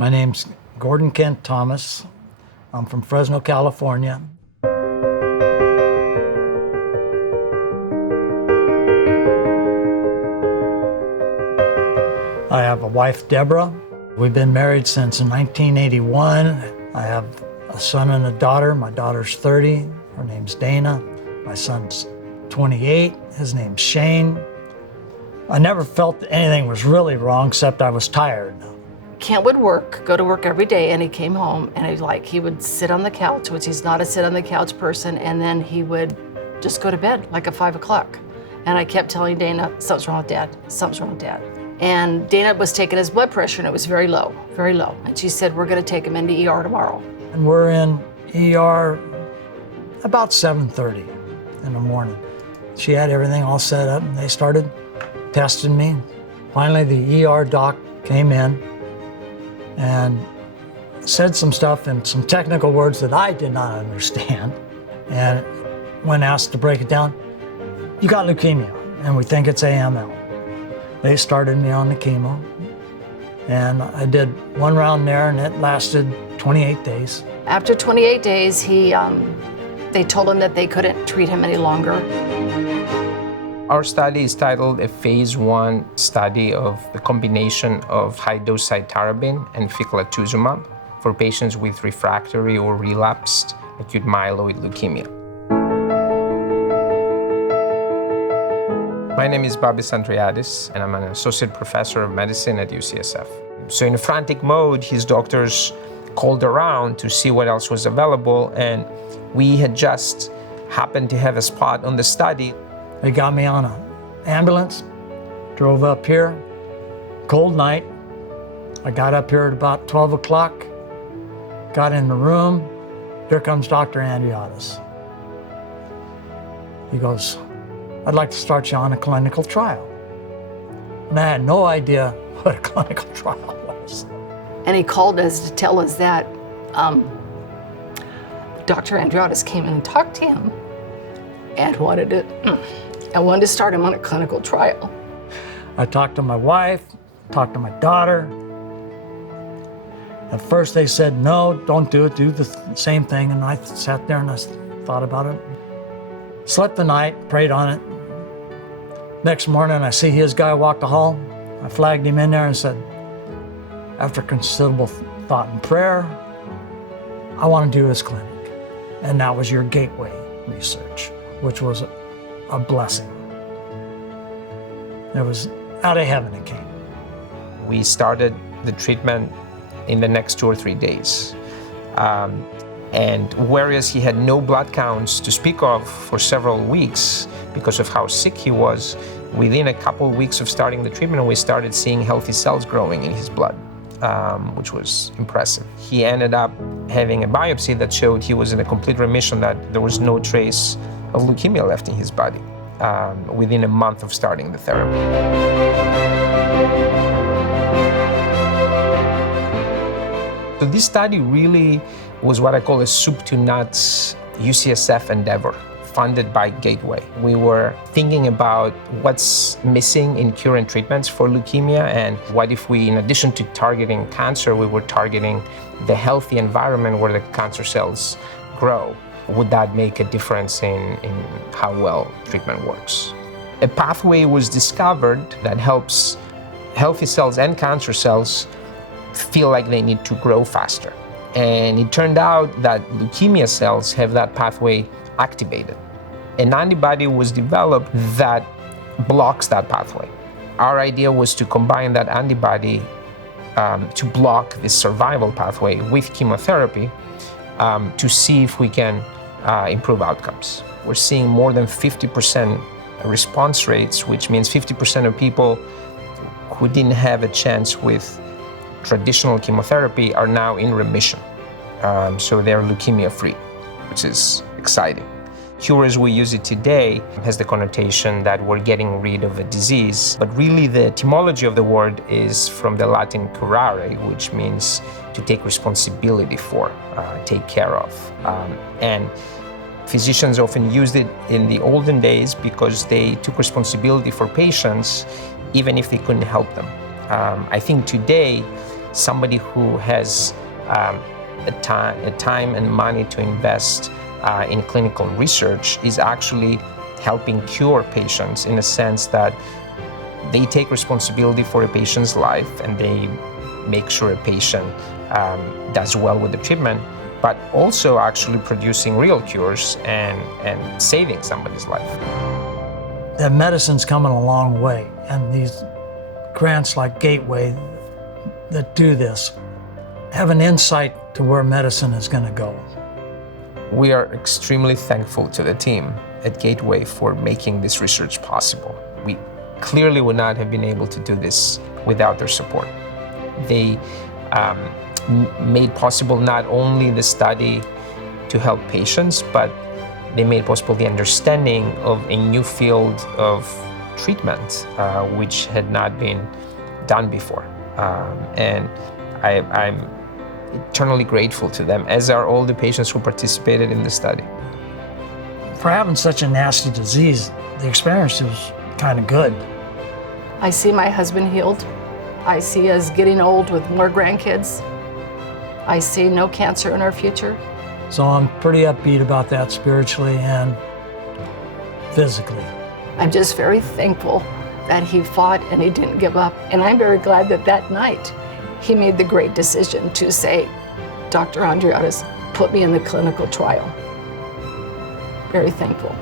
My name's Gordon Kent Thomas. I'm from Fresno, California. I have a wife, Deborah. We've been married since 1981. I have a son and a daughter. My daughter's 30. Her name's Dana. My son's 28. His name's Shane. I never felt that anything was really wrong, except I was tired. Kent would go to work every day, and he came home, and he would sit on the couch, which he's not a sit on the couch person, and then he would just go to bed like at 5 o'clock. And I kept telling Dana, something's wrong with Dad, something's wrong with Dad. And Dana was taking his blood pressure, and it was very low, very low. And she said, we're gonna take him into ER tomorrow. And we're in ER about 7:30 in the morning. She had everything all set up, and they started testing me. Finally, the ER doc came in and said some stuff in some technical words that I did not understand. And when asked to break it down, you got leukemia, and we think it's AML. They started me on the chemo, and I did one round there, and it lasted 28 days. After 28 days, they told him that they couldn't treat him any longer. Our study is titled a phase 1 study of the combination of high-dose cytarabine and ficlatuzumab for patients with refractory or relapsed acute myeloid leukemia. My name is Andreadis, and I'm an associate professor of medicine at UCSF. So in a frantic mode, his doctors called around to see what else was available, and we had just happened to have a spot on the study. They got me on an ambulance, drove up here, cold night. I got up here at about 12 o'clock, got in the room. Here comes Dr. Andreadis. He goes, I'd like to start you on a clinical trial. And I had no idea what a clinical trial was. And he called us to tell us that Dr. Andreadis came in and talked to him and wanted to start him on a clinical trial. I talked to my wife, talked to my daughter. At first they said, no, don't do it, do the same thing. And I sat there and I thought about it. Slept the night, prayed on it. Next morning I see his guy walk the hall. I flagged him in there and said, after considerable thought and prayer, I want to do this clinic. And that was your gateway research, which was a blessing. It was out of heaven it came. We started the treatment in the next 2 or 3 days. And whereas he had no blood counts to speak of for several weeks because of how sick he was, within a couple of weeks of starting the treatment, we started seeing healthy cells growing in his blood, which was impressive. He ended up having a biopsy that showed he was in a complete remission, that there was no trace of leukemia left in his body within a month of starting the therapy. So this study really was what I call a soup to nuts UCSF endeavor, funded by Gateway. We were thinking about what's missing in current treatments for leukemia, and what if we, in addition to targeting cancer, we were targeting the healthy environment where the cancer cells grow. Would that make a difference in how well treatment works? A pathway was discovered that helps healthy cells and cancer cells feel like they need to grow faster. And it turned out that leukemia cells have that pathway activated. An antibody was developed that blocks that pathway. Our idea was to combine that antibody to block this survival pathway with chemotherapy to see if we can improve outcomes. We're seeing more than 50% response rates, which means 50% of people who didn't have a chance with traditional chemotherapy are now in remission. So they're leukemia-free, which is exciting. Cure as we use it today has the connotation that we're getting rid of a disease, but really the etymology of the word is from the Latin curare, which means to take responsibility for, take care of. And physicians often used it in the olden days because they took responsibility for patients even if they couldn't help them. I think today somebody who has a time and money to invest in clinical research is actually helping cure patients, in a sense that they take responsibility for a patient's life and they make sure a patient does well with the treatment, but also actually producing real cures and saving somebody's life. That medicine's coming a long way, and these grants like Gateway that do this have an insight to where medicine is going to go. We are extremely thankful to the team at Gateway for making this research possible. We clearly would not have been able to do this without their support. They made possible not only the study to help patients, but they made possible the understanding of a new field of treatment, which had not been done before. And I'm eternally grateful to them, as are all the patients who participated in the study. For having such a nasty disease, the experience was kind of good. I see my husband healed. I see us getting old with more grandkids. I see no cancer in our future. So I'm pretty upbeat about that spiritually and physically. I'm just very thankful that he fought and he didn't give up. And I'm very glad that that night he made the great decision to say, Dr. Andreadis, put me in the clinical trial. Very thankful.